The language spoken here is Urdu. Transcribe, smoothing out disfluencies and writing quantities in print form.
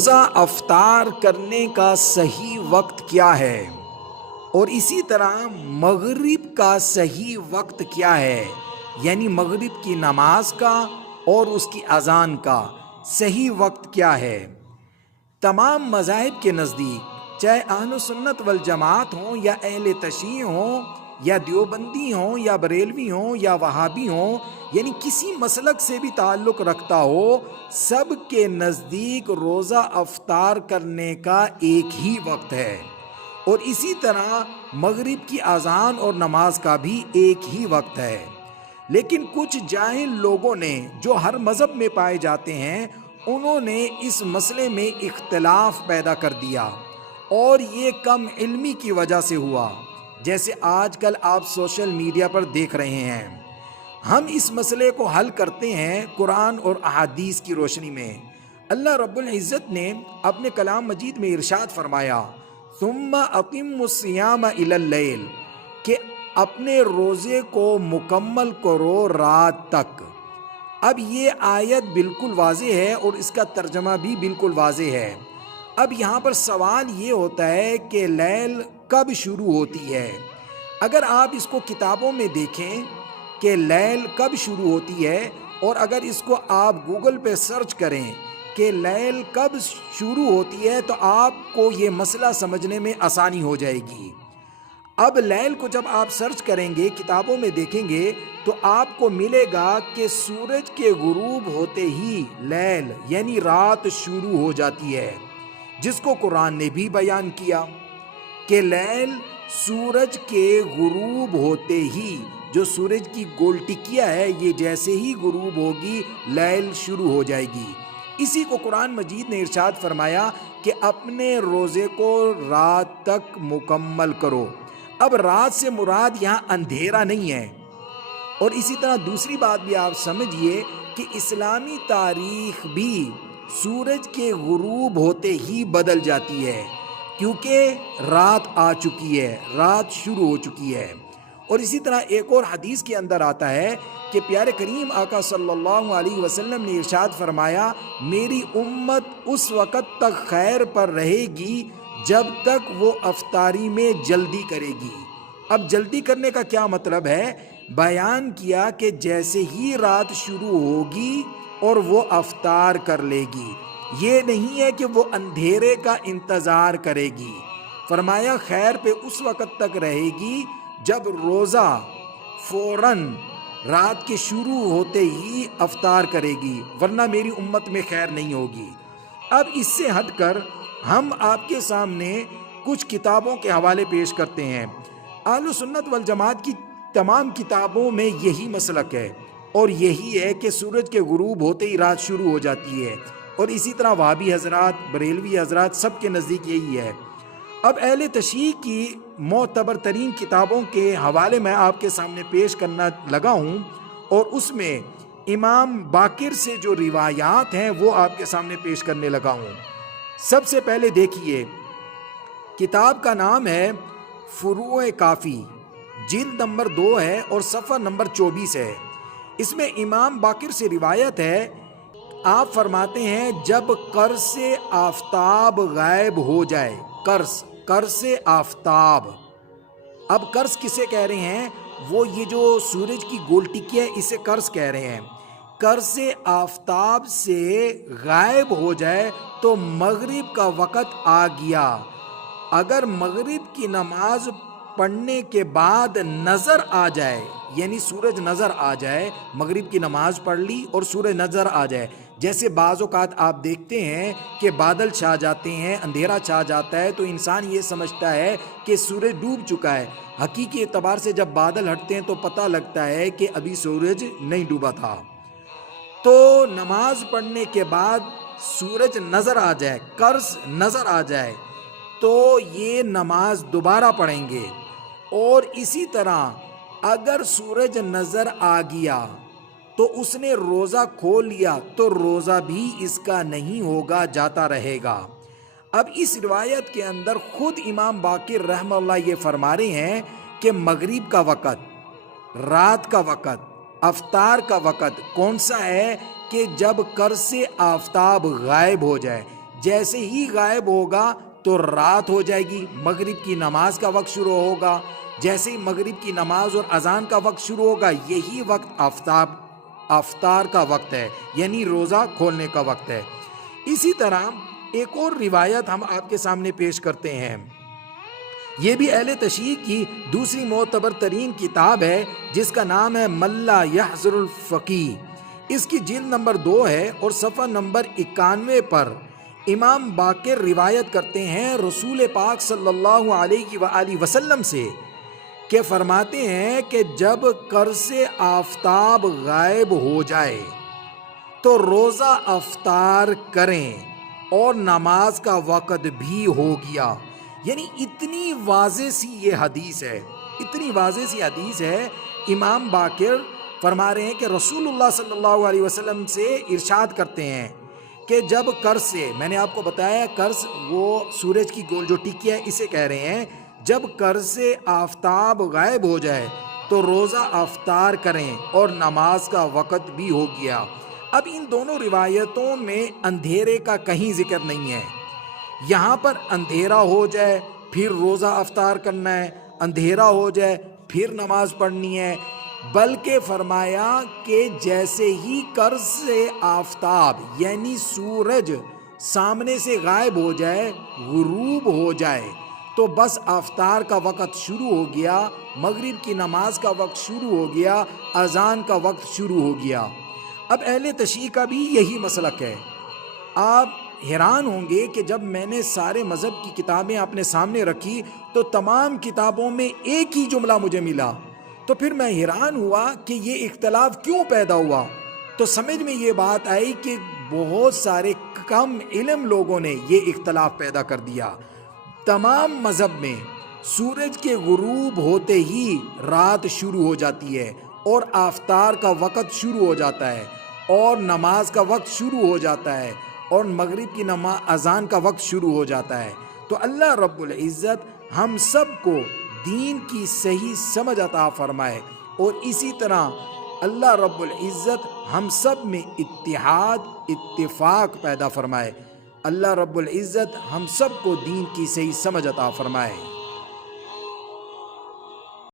روزہ افطار کرنے کا صحیح وقت کیا ہے، اور اسی طرح مغرب کا صحیح وقت کیا ہے، یعنی مغرب کی نماز کا اور اس کی اذان کا صحیح وقت کیا ہے۔ تمام مذاہب کے نزدیک، چاہے اہل سنت والجماعت ہوں یا اہل تشیع ہوں یا دیوبندی ہوں یا بریلوی ہوں یا وہابی ہوں، یعنی کسی مسلک سے بھی تعلق رکھتا ہو، سب کے نزدیک روزہ افطار کرنے کا ایک ہی وقت ہے، اور اسی طرح مغرب کی اذان اور نماز کا بھی ایک ہی وقت ہے۔ لیکن کچھ جاہل لوگوں نے جو ہر مذہب میں پائے جاتے ہیں، انہوں نے اس مسئلے میں اختلاف پیدا کر دیا، اور یہ کم علمی کی وجہ سے ہوا، جیسے آج کل آپ سوشل میڈیا پر دیکھ رہے ہیں۔ ہم اس مسئلے کو حل کرتے ہیں قرآن اور احادیث کی روشنی میں۔ اللہ رب العزت نے اپنے کلام مجید میں ارشاد فرمایا، ثم اقیموا الصیام الی اللیل، کہ اپنے روزے کو مکمل کرو رات تک۔ اب یہ آیت بالکل واضح ہے اور اس کا ترجمہ بھی بالکل واضح ہے۔ اب یہاں پر سوال یہ ہوتا ہے کہ لیل کب شروع ہوتی ہے؟ اگر آپ اس کو کتابوں میں دیکھیں کہ لیل کب شروع ہوتی ہے، اور اگر اس کو آپ گوگل پہ سرچ کریں کہ لیل کب شروع ہوتی ہے، تو آپ کو یہ مسئلہ سمجھنے میں آسانی ہو جائے گی۔ اب لیل کو جب آپ سرچ کریں گے، کتابوں میں دیکھیں گے، تو آپ کو ملے گا کہ سورج کے غروب ہوتے ہی لیل یعنی رات شروع ہو جاتی ہے، جس کو قرآن نے بھی بیان کیا کہ لیل سورج کے غروب ہوتے ہی، جو سورج کی گول ٹکیا ہے، یہ جیسے ہی غروب ہوگی لیل شروع ہو جائے گی۔ اسی کو قرآن مجید نے ارشاد فرمایا کہ اپنے روزے کو رات تک مکمل کرو۔ اب رات سے مراد یہاں اندھیرا نہیں ہے، اور اسی طرح دوسری بات بھی آپ سمجھیے کہ اسلامی تاریخ بھی سورج کے غروب ہوتے ہی بدل جاتی ہے، کیونکہ رات آ چکی ہے، رات شروع ہو چکی ہے۔ اور اسی طرح ایک اور حدیث کے اندر آتا ہے کہ پیارے کریم آقا صلی اللہ علیہ وسلم نے ارشاد فرمایا، میری امت اس وقت تک خیر پر رہے گی جب تک وہ افطاری میں جلدی کرے گی۔ اب جلدی کرنے کا کیا مطلب ہے؟ بیان کیا کہ جیسے ہی رات شروع ہوگی اور وہ افطار کر لے گی، یہ نہیں ہے کہ وہ اندھیرے کا انتظار کرے گی۔ فرمایا خیر پہ اس وقت تک رہے گی جب روزہ فوراً رات کے شروع ہوتے ہی افطار کرے گی، ورنہ میری امت میں خیر نہیں ہوگی۔ اب اس سے ہٹ کر ہم آپ کے سامنے کچھ کتابوں کے حوالے پیش کرتے ہیں۔ اہل سنت والجماعت کی تمام کتابوں میں یہی مسلک ہے، اور یہی ہے کہ سورج کے غروب ہوتے ہی رات شروع ہو جاتی ہے، اور اسی طرح وہابی حضرات، بریلوی حضرات، سب کے نزدیک یہی ہے۔ اب اہل تشیع کی معتبر ترین کتابوں کے حوالے میں آپ کے سامنے پیش کرنا لگا ہوں، اور اس میں امام باقر سے جو روایات ہیں وہ آپ کے سامنے پیش کرنے لگا ہوں۔ سب سے پہلے دیکھیے، کتاب کا نام ہے فروع کافی، جلد نمبر 2 ہے اور صفحہ نمبر 24 ہے۔ اس میں امام باقر سے روایت ہے، آپ فرماتے ہیں جب قرص آفتاب غائب ہو جائے، قرص آفتاب، اب قرص کسے کہہ رہے ہیں؟ وہ یہ جو سورج کی گول ٹکی ہے اسے قرص کہہ رہے ہیں۔ قرص آفتاب سے غائب ہو جائے تو مغرب کا وقت آ گیا۔ اگر مغرب کی نماز پڑھنے کے بعد نظر آ جائے، یعنی سورج نظر آ جائے، مغرب کی نماز پڑھ لی اور سورج نظر آ جائے، جیسے بعض اوقات آپ دیکھتے ہیں کہ بادل چھا جاتے ہیں، اندھیرا چھا جاتا ہے، تو انسان یہ سمجھتا ہے کہ سورج ڈوب چکا ہے۔ حقیقی اعتبار سے جب بادل ہٹتے ہیں تو پتہ لگتا ہے کہ ابھی سورج نہیں ڈوبا تھا۔ تو نماز پڑھنے کے بعد سورج نظر آ جائے، قرص نظر آ جائے، تو یہ نماز دوبارہ پڑھیں گے۔ اور اسی طرح اگر سورج نظر آ گیا تو اس نے روزہ کھول لیا تو روزہ بھی اس کا نہیں ہوگا، جاتا رہے گا۔ اب اس روایت کے اندر خود امام باقر رحمہ اللہ یہ فرما رہے ہیں کہ مغرب کا وقت، رات کا وقت، افطار کا وقت کون سا ہے؟ کہ جب قرص آفتاب غائب ہو جائے، جیسے ہی غائب ہوگا تو رات ہو جائے گی، مغرب کی نماز کا وقت شروع ہوگا، جیسے ہی مغرب کی نماز اور اذان کا وقت شروع ہوگا یہی وقت افطار کا وقت ہے، یعنی روزہ کھولنے کا وقت ہے۔ اسی طرح ایک اور روایت ہم آپ کے سامنے پیش کرتے ہیں، یہ بھی اہل تشیع کی دوسری معتبر ترین کتاب ہے جس کا نام ہے من لا یحضر الفقیہ۔ اس کی جلد نمبر 2 ہے اور صفحہ نمبر 91 پر امام باقر روایت کرتے ہیں رسول پاک صلی اللہ علیہ وآلہ وسلم سے کہ فرماتے ہیں کہ جب قرص آفتاب غائب ہو جائے تو روزہ افطار کریں اور نماز کا وقت بھی ہو گیا۔ یعنی اتنی واضح سی یہ حدیث ہے، اتنی واضح سی حدیث ہے۔ امام باقر فرما رہے ہیں کہ رسول اللہ صلی اللہ علیہ وسلم سے ارشاد کرتے ہیں کہ جب قرص سے، میں نے آپ کو بتایا قرص وہ سورج کی گول جو ٹکی ہے اسے کہہ رہے ہیں، جب قرص آفتاب غائب ہو جائے تو روزہ افطار کریں اور نماز کا وقت بھی ہو گیا۔ اب ان دونوں روایتوں میں اندھیرے کا کہیں ذکر نہیں ہے۔ یہاں پر اندھیرا ہو جائے پھر روزہ افطار کرنا ہے، اندھیرا ہو جائے پھر نماز پڑھنی ہے، بلکہ فرمایا کہ جیسے ہی قرص آفتاب یعنی سورج سامنے سے غائب ہو جائے، غروب ہو جائے تو بس افطار کا وقت شروع ہو گیا، مغرب کی نماز کا وقت شروع ہو گیا، اذان کا وقت شروع ہو گیا۔ اب اہل تشیع کا بھی یہی مسلک ہے۔ آپ حیران ہوں گے کہ جب میں نے سارے مذہب کی کتابیں اپنے سامنے رکھی تو تمام کتابوں میں ایک ہی جملہ مجھے ملا، تو پھر میں حیران ہوا کہ یہ اختلاف کیوں پیدا ہوا۔ تو سمجھ میں یہ بات آئی کہ بہت سارے کم علم لوگوں نے یہ اختلاف پیدا کر دیا۔ تمام مذہب میں سورج کے غروب ہوتے ہی رات شروع ہو جاتی ہے اور افطار کا وقت شروع ہو جاتا ہے اور نماز کا وقت شروع ہو جاتا ہے اور مغرب کی اذان کا وقت شروع ہو جاتا ہے۔ تو اللہ رب العزت ہم سب کو دین کی صحیح سمجھ عطا فرمائے اور اسی طرح اللہ رب العزت ہم سب میں اتحاد اتفاق پیدا فرمائے۔ اللہ رب العزت ہم سب کو دین کی صحیح سمجھ عطا فرمائے۔